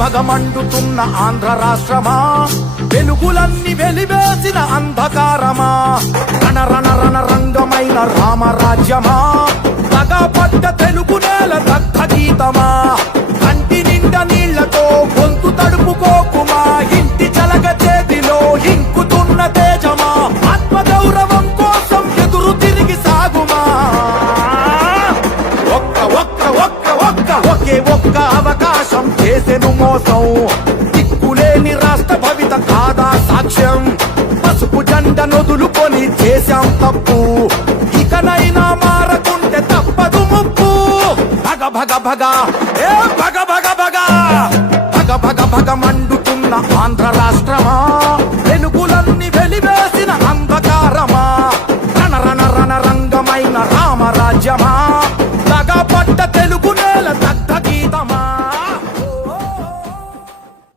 భగ మండుతున్న ఆంధ్ర రాష్ట్రమా, వెలుగులన్నీ వెలివేసిన అంధకారమా, రణ రణ రణ రంగమైన రామరాజ్యమా, పడ్డ తెలుగు నేల దగ్ధ గీతమా, కంటి నిండా నీళ్లతో గొంతు తడుపుకోకుమా, ఇంటి చలగ చేతిలో ఇంకుతున్న తేజమా, ఆత్మగౌరవం కోసం ఎదురు తిరిగి సాగుమా. ఒకే ఒక్క అవకాశం చేసెను మోసం, దిక్కులేని రాష్ట్ర భవిత కాదా సాక్ష్యం, పసుపు జెండ నొదులుకొని చేశాం తప్పు, ఇకనైనా మారకుంటే తప్పదు ముప్పు. భగ భగ భగ